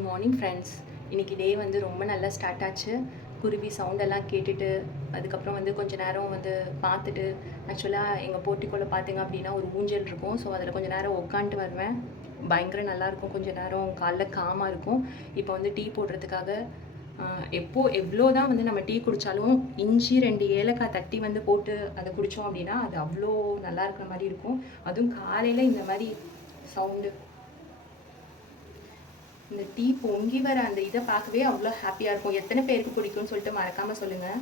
Good morning friends. இன்றைக்கி டே வந்து ரொம்ப நல்லா ஸ்டார்ட் ஆச்சு. குருவி சவுண்டெல்லாம் கேட்டுட்டு அதுக்கப்புறம் வந்து கொஞ்சம் நேரம் வந்து பார்த்துட்டு, ஆக்சுவலாக எங்கள் போர்ட்டிக்கோல பார்த்தீங்க அப்படின்னா ஒரு ஊஞ்சல் இருக்கும். ஸோ அதில் கொஞ்சம் நேரம் உட்காந்துட்டு வருவேன். பயங்கர நல்லாயிருக்கும். கொஞ்சம் நேரம் காலைல காமாக இருக்கும். இப்போ வந்து டீ போடுறதுக்காக எவ்வளோ தான் வந்து நம்ம டீ குடித்தாலும் இஞ்சி 2 ஏலக்காய் தட்டி வந்து போட்டு அதை குடித்தோம் அப்படின்னா அது அவ்வளோ நல்லா இருக்கிற மாதிரி இருக்கும். அதுவும் காலையில் இந்த மாதிரி சவுண்டு, இந்த டீ பொங்கி வர அந்த இதை பார்க்கவே அவ்வளோ ஹாப்பியாக இருக்கும். எத்தனை பேருக்கு பிடிக்கும்னு சொல்லிட்டு மறக்காமல் சொல்லுங்கள்.